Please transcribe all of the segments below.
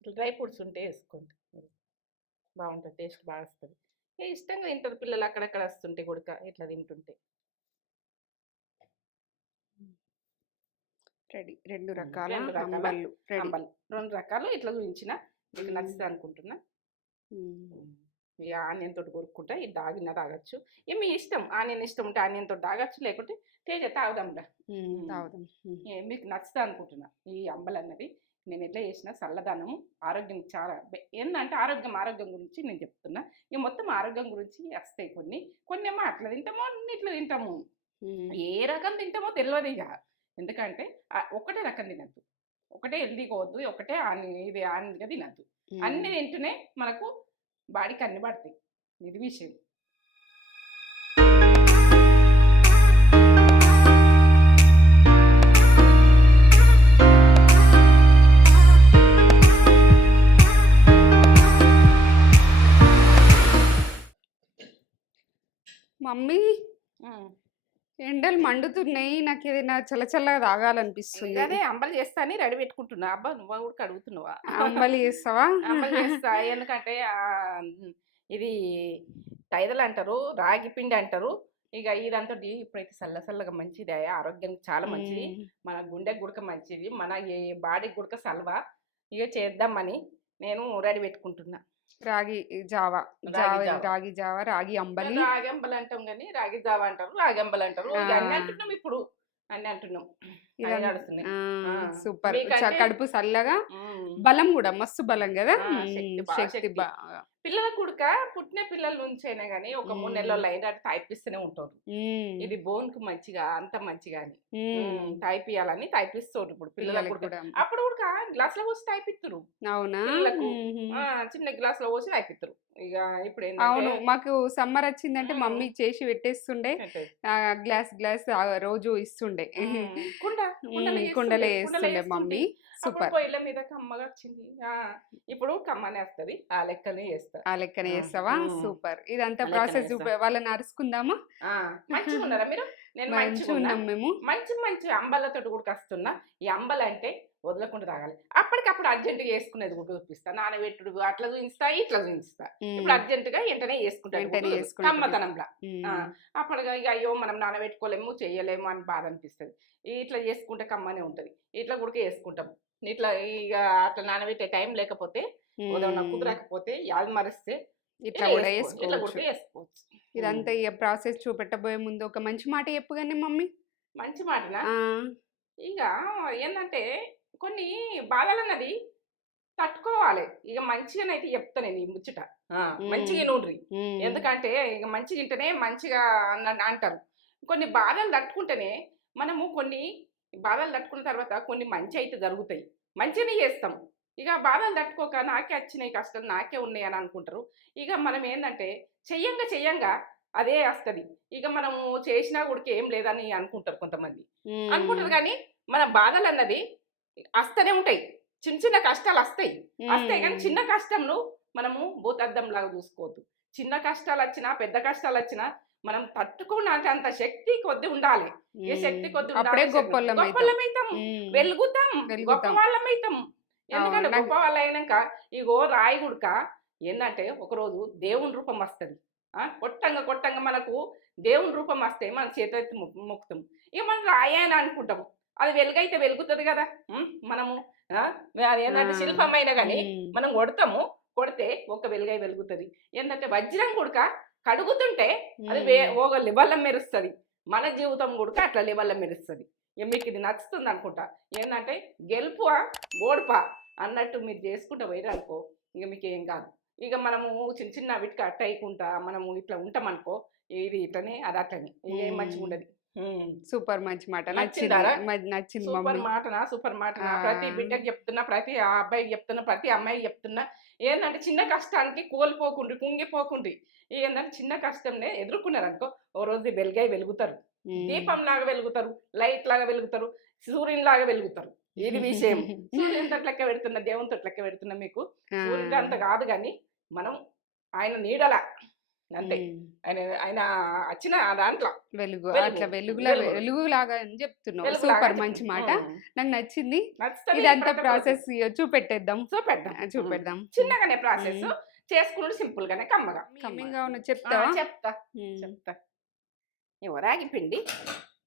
ఇట్లా dry fruits ఉంటే వేసుకోండి. బావుంటది. టేస్ట్ బాగా వస్తది. ఇష్టంగా తింటారు పిల్లలు అక్కడక్కడ వస్తుంటే గుడక ఇట్లా తింటుంటే. రెడీ. 2 రకాల 2 రకాల అంబళ్ళు రెడీ. అంబలి. 2 రకాలు ఇట్లా చూయించిన. మీకు హ్మ్. నచ్చుతదనుకుంటున్నా. హ్మ్. ఇగ ఆనియన్ తోటి కొరుక్కుంటా. ఇది తాగినా తాగొచ్చు. ఇగ మీ ఇష్టం. ఆనియన్ ఇష్టం ఉంటే ఆనియన్ తోటి తాగొచ్చు. లేకుంటే తేజ తాగుదాంరా. హ్మ్. తాగుదాం. మీకు నచ్చుతదనుకుంటున్నా. ఈ అంబలన్నది నేను ఎట్లా చేసినా చల్లదనము, ఆరోగ్యం చాలా ఏందంటే ఆరోగ్యం గురించి నేను చెప్తున్నా. ఇగ మొత్తం ఆరోగ్యం గురించి వస్తాయి కొన్ని. కొన్నేమో అట్లా తింటాము, అన్ని ఇట్లా తింటాము. హ్మ్. ఏ రకం తింటామో తెలవదిగ. ఎందుకంటే ఒకటే రకం తినొద్దు. ఒకటే హెల్తీగా వద్దు. ఒకటే ఇది ఆనిగా తినొద్దు. హ్మ్. అన్ని తింటేనే మనకు బాడీకి అన్ని పడతాయి. ఇది విషయం. మమ్మీ హ్మ్. ఎండలు మండుతున్నాయి. నాకేదైనా చల్ల చల్లగా తాగాలనిపిస్తుంది. అదే అంబలి చేస్తా అని రెడీ పెట్టుకుంటున్నా. అబ్బా! నువ్వు కూడా అడుగుతున్నావా? అంబలి చేస్తావా? అంబలి చేస్తా. ఎందుకంటే ఇది తైదలంటారు, రాగి పిండి అంటారు. ఇగ ఇదంతోటి ఇప్పుడైతే చల్లగా మంచిదే. ఆరోగ్యానికి చాలా మంచిది. హ్మ్. మన గుండెకి గుడక మంచిది. మన బాడీకి గుడక సలవ. ఇగ చేద్దామని నేను రెడీ పెట్టుకుంటున్నా. రాగి జావా. రాగి జావ. రాగి జావా, రాగి అంబలి. రాగి అంబలి అంటాం గానీ, రాగి జావ అంటారు, రాగి అంబలి అంటారు. ఆ! ఇగ అన్నీ అంటున్నాం ఇప్పుడు. అన్నీ అంటున్నాం. అన్నీ ఇదం నడుస్తున్నాయి. ఆ! ఆ! సూపర్. మీకంటే కడుపు సల్లగా, హ్మ్. బలం గూడా మస్తు బలం గదా! శక్తి శక్తి శక్తి. బాగా. పిల్లలకు కూడక పుట్టిన పిల్లల నుంచైనా గానీ, ఒక 3 హ్మ్. నెలల్లో అయినట్టు తాగిపిస్తూనే ఉంటారు. హ్మ్. ఇది బోన్‌కి మంచిగా, అంత మంచిగా అని. హ్మ్. తాగిపియాలని తాగిపిస్తుండ్రు ఇప్పుడు పిల్లలకు పిల్లలకి కూడక. గూడా. అప్పుడు కూడక గ్లాస్‌లో పోసి తాగిపిత్తురు అవునా? పిల్లలకు. హుహు. ఆ! చిన్న గ్లాస్‌లో పోసి తాగిపిత్తురు. ఇగ ఇప్పుడేందంటే అవును. మాకు సమ్మరొచ్చిందంటే హ్మ్. మమ్మీ చేసి పెట్టేస్తుండే. పెట్టేది. గ్లాస్ రోజు ఇస్తుండే. కుండలో కుండలో చేస్తుండే. కుండలో ఏస్తుండే చేస్తుంటి. మమ్మీ. అప్పుడు సూపర్. పొయ్యిల మీద కమ్మగొచ్చింది. ఇప్పుడు కమ్మనే వస్తది. ఆ లెక్కనే చేస్తా. ఆ లెక్కనే ఆ! చేస్తావా? హ్మ్. సూపర్. ఇదంతా ఆ లెక్కనే ప్రాసెస్ చేస్తా. వాళ్ళని అరుసుకుందామా? ఆ! మంచిగున్నారా మీరు? నేను మంచిగున్నా. మంచిగున్నాం మేము. మంచి అంబళ్ళతోటి ఉడకస్తున్నా. ఈ అంబలంటే వదలకుండా తాగాలి. అప్పటికప్పుడు అర్జెంట్‌గా చేసుకునేది కూడా చూపిస్తా. నానబెట్టుడు అట్లా చూయిస్తా, ఇట్లా చూయిస్తా. ఇప్పుడు హ్మ్. అర్జెంట్‌గా ఎంటనే చేసుకుంటేది కూడా వెంటనే చూపిస్తా. చేసుకుంటారు. కమ్మతనంలా. ఆ! హ్మ్. అప్పటిగా ఇగ అయ్యో! మనం నానబెట్టుకోలేము, చెయ్యలేము అని బాధ అనిపిస్తది. ఇట్లా చేసుకుంటే కమ్మనే ఉంటది. ఇట్లా ఉడక చేసుకుంటాం. ఇట్లా ఇగ అట్లా నానబెట్టే టైం లేకపోతే ఏదన్నా హ్మ్. కుదరకపోతే యాదమరిస్తే ఇట్లా ఇట్లా గూడా చేసుకోవచ్చు. ఇట్లా చేసుకోవచ్చు. కూడా చేసుకోవచ్చు. హ్మ్. ఇదంతా ప్రాసెస్ చూపెట్టబోయే ముందు ఒక మంచి మాట చెప్పు గాని మమ్మీ. మంచి మాటనా? ఆ! ఇగ ఏందంటే కొన్ని బాధలన్నది తట్టుకోవాలి. ఇగ మంచిగానైతే చెప్తా నేను ఈ ముచ్చట. ఆ! హ్మ్. మంచిగా ఇనుండ్రి. హ్మ్. ఎందుకంటే ఇగ మంచిగింటేనే మంచిగా అంటారు. కొన్ని బాధలు తట్టుకుంటేనే మనము కొన్ని బాధలు తట్టుకున్న తర్వాత కొన్ని మంచయితే జరుగుతాయి. మంచినే చేస్తాం. ఇగ బాధలు తట్టుకోక నాకే అచ్చినాయి కష్టాలు నాకే ఉన్నాయి అని అనుకుంటారు. ఇగ మనం ఏందంటే చెయ్యంగా అదే అస్తది. ఇగ మనము చేసినా గూడా ఏం లేదని అనుకుంటారు కొంతమంది. హ్మ్. అనుకుంటారు గానీ మన బాధలన్నది అస్తనే ఉంటాయి. చిన్న కష్టాలస్తయి. అస్తయి గానీ హ్మ్. చిన్న కష్టంను మనము భూతద్దంలాగా జూసుకోవద్దు. చిన్న కష్టాలొచ్చినా, పెద్ద కష్టాలొచ్చినా మనం తట్టుకున్నంత శక్తి కొద్దీ ఉండాలి. ఏ హ్మ్. శక్తి కొద్దీ అప్పుడే ఉండాలో గొప్పోళ్ళమైతాం. గొప్పోళ్ళమైతాం. హ్మ్. వెలుగుతాం. వెలుగుతాం. గొప్పవాళ్ళమైతాం. అవును. ఎందుకంటే గొప్పవాళ్ళయినంక ఇగో రాయి గుడక ఏందంటే ఒకరోజు దేవుని రూపం వస్తది. కొట్టంగా మనకు దేవుని రూపం వస్తే మన చేతులెత్తి మొక్కుతాం. ఇగ మనం రాయే అని అనుకుంటాం. అది వెలుగైతే వెలుగుతది గదా! మనము ఆ! ఆ! అదేందంటే శిల్పమైనా గాని హ్మ్. మనం కొడతాము. కొడితే ఒక వెలుగై వెలుగుతది. ఏందంటే వజ్రం గుడక కడుగుతుంటే అది హ్మ్. ఒక లెవెల్‌లో మెరుస్తది. మన జీవితం గుడక అట్లా లెవెల్‌లో మెరుస్తది. ఇగ మీకిది నచ్చుతుందనుకుంటా. ఏందంటే గెలుపా, ఓడుపా అన్నట్టు మీరు జేసుకుంటా పోయిరనుకో ఇగ మీకేం గాదు. ఇగ మనము చిన్న వీటికి అట్టయ్యకుంటా మనము ఇట్లా ఉంటామనుకో ఇది ఇట్లనే అది అట్లనే. ఇగ ఏం హ్మ్. మంచిగుండది. హ్మ్. సూపర్ మంచి మాట. నచ్చింది. నచ్చిందారా? నచ్చింది సూపర్ మమ్మీ. మాటనా? సూపర్ మాటనా? ప్రతి ఆ! బిడ్డకి జెప్తున్నా, ప్రతి అబ్బాయికి జెప్తున్నా, ప్రతి అమ్మాయికి జెప్తున్నా. ఏందంటే చిన్న కష్టానికి కోల్పోకుండ్రి, కుంగిపోకుండ్రి. ఏందంటే చిన్న కష్టంనే ఎదుర్కున్నారనుకో, ఓ రోజు వెలుగై వెలుగుతారు. హ్మ్. దీపంలాగా వెలుగుతారు, లైట్‌లాగా వెలుగుతారు, సూర్యునిలాగా వెలుగుతారు. ఇది విషయం. సూర్యునితోటి లెక్క పెడుతున్నా, దేవునితోటి లెక్క పెడుతున్నా మీకు. ఆ! సూర్యుడంత గాదు గానీ, మనం ఆయన నీడల అంతే. ఉమ్. ఆయన ఆయన వచ్చిన దాంట్లో వెలుగు వెలుగు అట్లా వెలుగు వెలుగులాగా అని చెప్తున్నావు. వెలుగులాగా సూపర్, మంచి చెప్తున్నా. మాట. నాకు నచ్చింది. నచ్చుతుంది ఇదంతా ప్రతి ఒక్కరికి. ప్రాసెస్ చూపెట్టేద్దాం. చూపెడదాం. చూపెడదాం. చిన్నగానే ప్రాసెస్, ఉమ్. చేసుకున్నాడు సింపుల్ గానే కమ్మగా. ఏమేంగా ఉన్న చెప్తావా? చెప్తా ఉమ్. చెప్తా. ఇగో రాగి పిండి,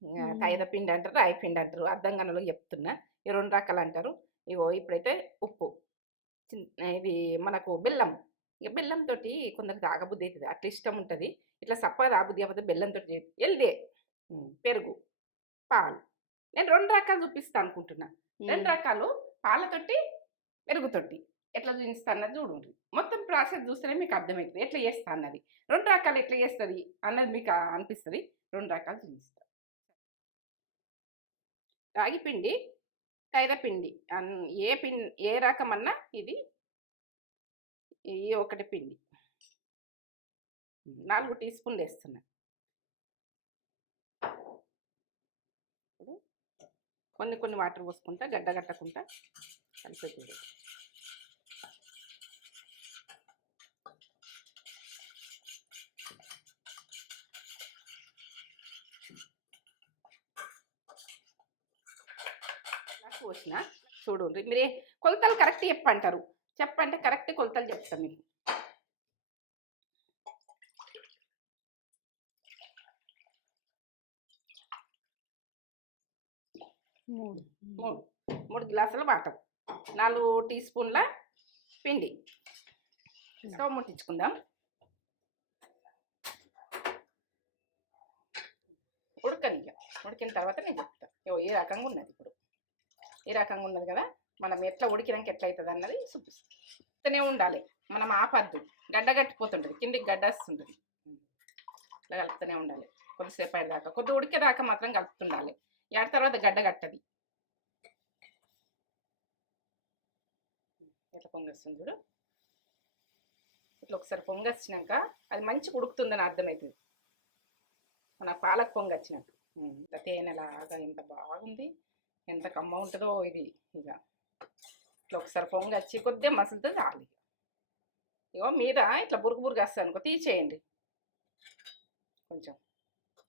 ఉమ్. తైద పిండి అంటారు, రాగి పిండి అంటారు. అద్దంగనలో చెప్తున్నా. ఈ 2 రకాలు అంటారు. ఇగో ఇప్పుడైతే ఉప్పు, ఇది మనకు బెల్లం. ఇక బెల్లంతో కొందరికి తాగబుద్ధి అవుతుంది, అట్లా ఇష్టం ఉంటుంది. ఇట్లా సప్పగా తాగబుద్ధి అవ్వదు బెల్లంతో ఎల్దే. పెరుగు, పాలు. నేను 2 రకాలు చూపిస్తాను అనుకుంటున్నా. 2 రకాలు పాలతోటి, పెరుగుతోటి ఎట్లా చూపిస్తా అన్నది చూడండి. మొత్తం ప్రాసెస్ చూస్తేనే మీకు అర్థమవుతుంది ఎట్లా చేస్తా అన్నది. 2 రకాలు ఎట్లా చేస్తుంది అన్నది మీకు అనిపిస్తుంది. 2 రకాలు చూపిస్తా. రాగి పిండి, తైర పిండి, ఏ రకం అన్నా ఇది ఈ ఒకటి పిండి 4 టీ స్పూన్లు వేస్తున్నా. ఇప్పుడు కొన్ని వాటర్ పోసుకుంటా, గడ్డగట్టకుండా కలిపేది. పోసిన చూడండి. మీరే కొలతలు కరెక్ట్ చెప్పంటారు, చెప్పంటే కరెక్ట్ కొలతలు చెప్తాను మీకు. మూడు గ్లాసుల వాటర్, 4 టీ స్పూన్ల పిండి. స్టవ్ ముట్టించుకుందాం. ఉడికిన తర్వాత నేను చెప్తాను ఏ రకంగా ఉన్నది. ఇప్పుడు ఈ రకంగా ఉన్నది కదా, మనం ఎట్లా ఉడికినాక ఎట్లా అవుతుంది అన్నది చూపిస్తూనే ఉండాలి. మనం ఆపద్దు, గడ్డ కట్టిపోతుంటుంది, కిందికి గడ్డ వస్తుంటుంది. ఇట్లా కలుపుతూనే ఉండాలి కొద్దిసేపు అయ్యేదాకా. కొద్ది ఉడికేదాకా మాత్రం కలుపుతుండాలి. ఏడ తర్వాత గడ్డ కట్టది. ఎట్లా పొంగొస్తుంది చూడు. ఇట్లా ఒకసారి పొంగొచ్చినాక అది మంచిగా ఉడుకుతుందని అర్థమవుతుంది. మన పాలకు పొంగొచ్చినట్టు. ఇంత తేనెలాగా ఎంత బాగుంది, ఎంత కమ్మ ఉంటుందో ఇది. ఇక ఇట్లా ఒకసారి పొంగొచ్చి కొద్దిగా మసులుతో చాలు. ఇగో మీద ఇట్లా బురుగు వస్తుంది అనుకో, తీసేయండి. కొంచెం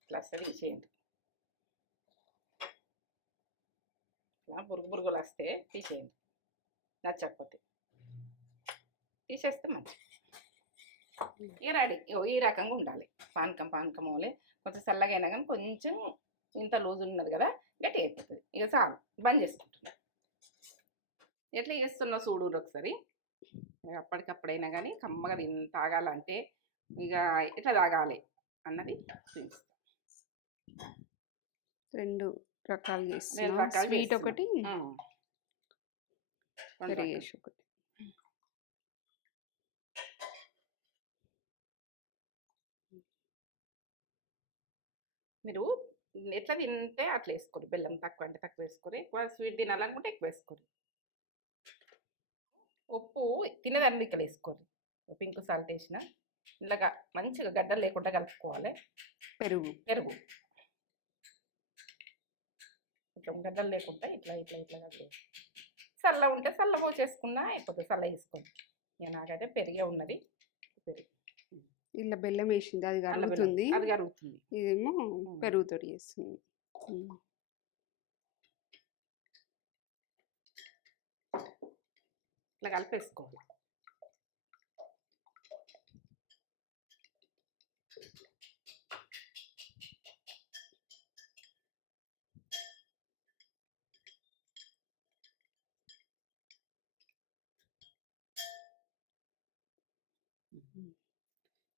ఇట్లా వస్తే తీసేయండి. ఇట్లా బురుగులు వస్తే తీసేయండి. నచ్చకపోతే తీసేస్తే మంచి. ఇక రెడీ. ఈ రకంగా ఉండాలి. పానకం ఓలే కొంచెం చల్లగా అయినా కానీ కొంచెం ఇంత లూజ్ ఉన్నది కదా, గట్టి అయిపోతుంది. ఇక చాలు, బంద్ చేసుకుంటున్నా. ఎట్లా చేస్తున్నా చూడు ఒకసారి. అప్పటికప్పుడైనా కానీ కమ్మగా తాగాలంటే ఇక ఎట్లా తాగాలి అన్నది చూపిస్తా. 2 రకాలు చేస్తున్నా. స్వీట్ ఒకటి, పెరిగేసి ఒకటి. మీరు ఎట్లా తింటే అట్లా వేసుకోరు. బెల్లం తక్కువ అంటే తక్కువ వేసుకోరు, ఎక్కువ స్వీట్ తినాలనుకుంటే ఎక్కువ వేసుకోరు. ఉప్పు తినేదాన్ని ఇక్కడ వేసుకోరు. పింక్ సాల్ట్ వేసిన ఇలాగా మంచిగా గడ్డలు లేకుండా కలుపుకోవాలి. పెరుగు ఇట్లా గడ్డలు లేకుండా ఇట్లా కలిపి చల్ల ఉంటే చల్ల పోసేసుకున్నా అయిపోతుంది. చల్ల వేసుకోండి. ఇక నాకైతే పెరిగే ఉన్నది. పెరుగు ఇలా బెల్లం వేసింది, అది కరుగుతుంది. ఇదేమో పెరుగుతోటి చేస్తుంది. ఇట్లా కలిపేసుకోవాలి.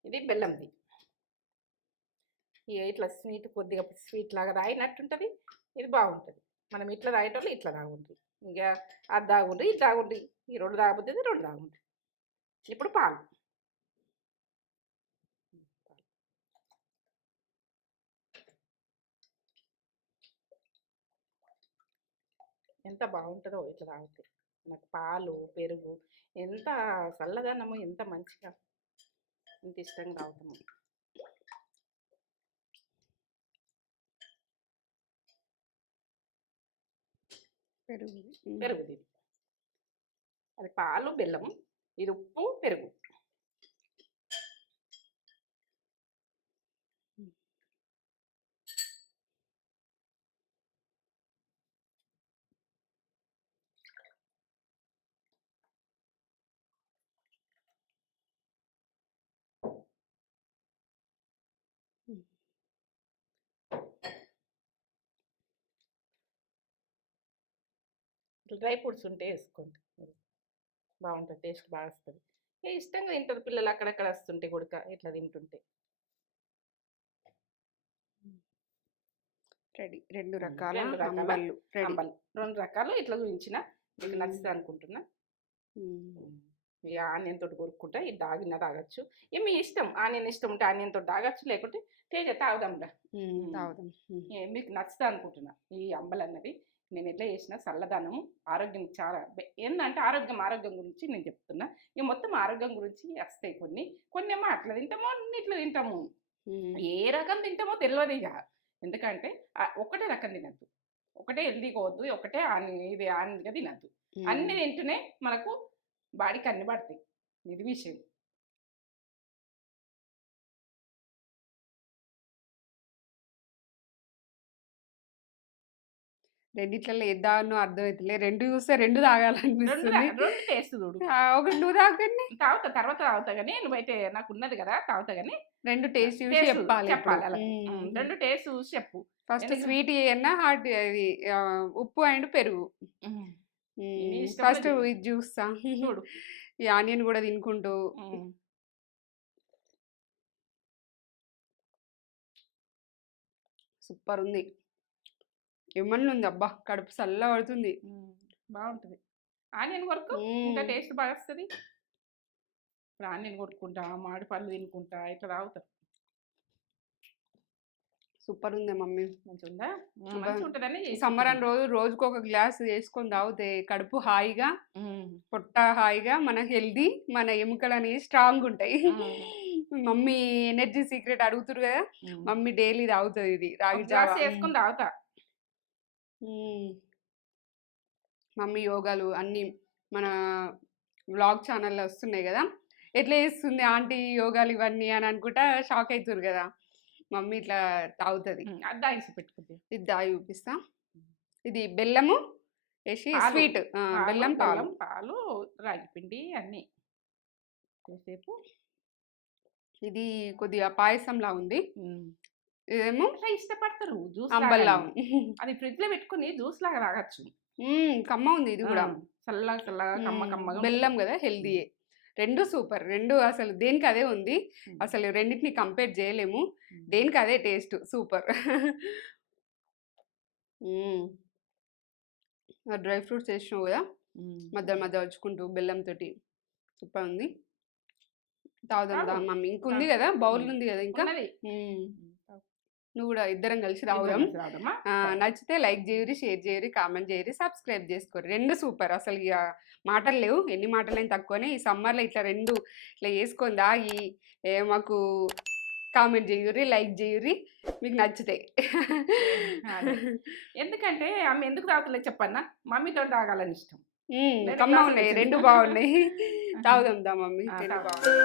ఇది బెల్లంది. ఇట్లా స్వీట్ కొద్దిగా స్వీట్ లాగా తాగినట్టుంటుంది. ఇది బాగుంటుంది. మనం ఇట్లా తాగేటోళ్ళు ఇట్లా తాగుండ్రి, ఇంకా అది తాగుండ్రి, ఇది తాగుండ్రి. ఈ 2 తాగబోతుంది, 2 తాగుండ్రి. ఇప్పుడు పాలు. ఎంత బాగుంటుందో ఇట్లా తాగితే. నాకు పాలు, పెరుగు ఎంత చల్లదనము, ఎంత మంచిగా, ఎంత ఇష్టంగా తాగుతాము. పెరుగుది. అది పాలు, బెల్లం, ఇది ఉప్పు, పెరుగు. ఇట్లా డ్రై ఫ్రూట్స్ ఉంటే వేసుకోండి, బాగుంటుంది, టేస్ట్ బాగా వస్తుంది. ఇష్టంగా తింటారు పిల్లలు, అక్కడక్కడ వస్తుంటే కొడుక ఇట్లా తింటుంటే. రెడీ 2 రకాల 2 రకాల అంబళ్ళు రెడీ. అంబలి 2 రకాలు ఇట్లా చూపించిన, మీకు నచ్చుతుంది అనుకుంటున్నా. ఇక ఆనియన్ తోటి కొరుక్కుంటా, ఇది తాగినా తాగొచ్చు, ఇక మీ ఇష్టం. ఆనియన్ ఇష్టం ఉంటే ఆనియన్ తోటి తాగొచ్చు, లేకుంటే తేజ తాగుదాంరా, తాగుదాం. మీకు నచ్చుతుంది అనుకుంటున్నా. ఈ అంబలి అన్నది నేను ఎట్లా చేసిన చల్లదనము, ఆరోగ్యం చాలా ఏంటంటే ఆరోగ్యం గురించి నేను చెప్తున్నా. ఇక మొత్తం ఆరోగ్యం గురించి వస్తాయి కొన్ని ఏమో అట్లా తింటామో, అన్ని ఇట్లా తింటాము. ఏ రకం తింటామో తెలియదు ఇక. ఎందుకంటే ఒకటే రకం తినద్దు, ఒకటే హెల్దీగా వద్దు, ఒకటే ఇది ఆనిగా తినద్దు. అన్ని తింటూనే మనకు బాడీకి అన్ని పడతాయి, ఇది విషయం. రెండిట్లలో ఏద్దానో అర్థమవుతలే, 2 చూస్తే 2 తాగాలనిపిస్తుంది. 2 టేస్ట్ చూడు. ఒకటి నువ్వు తాగుతానే తాగుతా, తర్వాత తాగుతా కానీ, నువ్వైతే నాకు ఉన్నది కదా తాగుతా కానీ 2 టేస్ట్ చూసి చెప్పాలి. 2 టేస్ట్ చూసి చెప్పు. ఫస్ట్ స్వీట్ అన్నా హాట్, అది ఉప్పు అండ్ పెరుగు. ఫస్ట్ ఇది చూస్తా చూడు, ఈ ఆనియన్ కూడా తినుకుంటూ. సూపర్ ఉంది, ఏమన్నా ఉంది అబ్బా, కడుపు చల్ల పడుతుంది, బాగుంటుంది. ఆనియన్ కొరకు ఇంకా టేస్ట్ బాగా వస్తుంది. ఇప్పుడు ఆనియన్ కొట్టుకుంటా, మామిడి పళ్ళు తినుకుంటా ఇట్లా తాగుతారు. సూపర్ ఉంది మమ్మీ, మంచిగా ఉందా? మంచిగా ఉంటుందని సమ్మర్ అని రోజుకు ఒక గ్లాస్ చేసుకొని తాగితే కడుపు హాయిగా, పొట్ట హాయిగా, మన హెల్దీ, మన ఎముకలు అనేవి స్ట్రాంగ్ ఉంటాయి. మమ్మీ ఎనర్జీ సీక్రెట్ అడుగుతురు కదా, మమ్మీ డైలీ తాగుతుంది ఇది రాగి జావా చేసుకొని తాగుతా. మమ్మీ యోగాలు అన్నీ మన వ్లాగ్ ఛానల్లో వస్తున్నాయి కదా, ఎట్లా చేస్తుంది ఆంటీ యోగాలు ఇవన్నీ అని అనుకుంటా షాక్ అవుతారు కదా. మమ్మీ ఇట్లా తాగుతుంది, దాగి పెట్టుకుంది. ఇది దాగి చూపిస్తా. ఇది బెల్లము వేసి స్వీట్, బెల్లం పాలు రాగి పిండి అన్నీ సేపు. ఇది కొద్దిగా పాయసంలా ఉంది, ఇదేమో ఇష్టపడతారు జ్యూస్ అంబల్లా. అది ఫ్రిడ్జ్ లో పెట్టుకుని జ్యూస్ లాగా తాగొచ్చు, కమ్మ ఉంది. ఇది కూడా చల్లగా చల్లగా కమ్మగా, బెల్లం కదా, హెల్దీయే. 2 సూపర్, 2 అసలు దేనికి అదే ఉంది, అసలు రెండింటిని కంపేర్ చేయలేము, దేనికి అదే టేస్ట్ సూపర్. డ్రై ఫ్రూట్స్ వేసినావు కదా, మధ్య మధ్య వచ్చుకుంటూ బెల్లంతో సూపర్ ఉంది. తాగుదాం మమ్మీ, ఇంకుంది కదా, బౌల్ ఉంది కదా ఇంకా. నువ్వు కూడా ఇద్దరం కలిసి తాగుదాం. నచ్చితే లైక్ చేయరి, షేర్ చేయరి, కామెంట్ చేయరి, సబ్స్క్రైబ్ చేసుకోరు. 2 సూపర్, అసలు ఇక మాటలు లేవు, ఎన్ని మాటలైనా తక్కువనే. ఈ సమ్మర్లో ఇట్లా 2 ఇట్లా వేసుకొని తాగి మాకు కామెంట్ చేయరి, లైక్ చేయరి, మీకు నచ్చుతాయి. ఎందుకంటే ఆమె ఎందుకు తాగుతలేదు చెప్పన్నా, మమ్మీతో తాగాలని ఇష్టం. కమ్మ ఉన్నాయి, 2 బాగున్నాయి. తాగుదాం దా మమ్మీ, 2 బాగున్నాయి.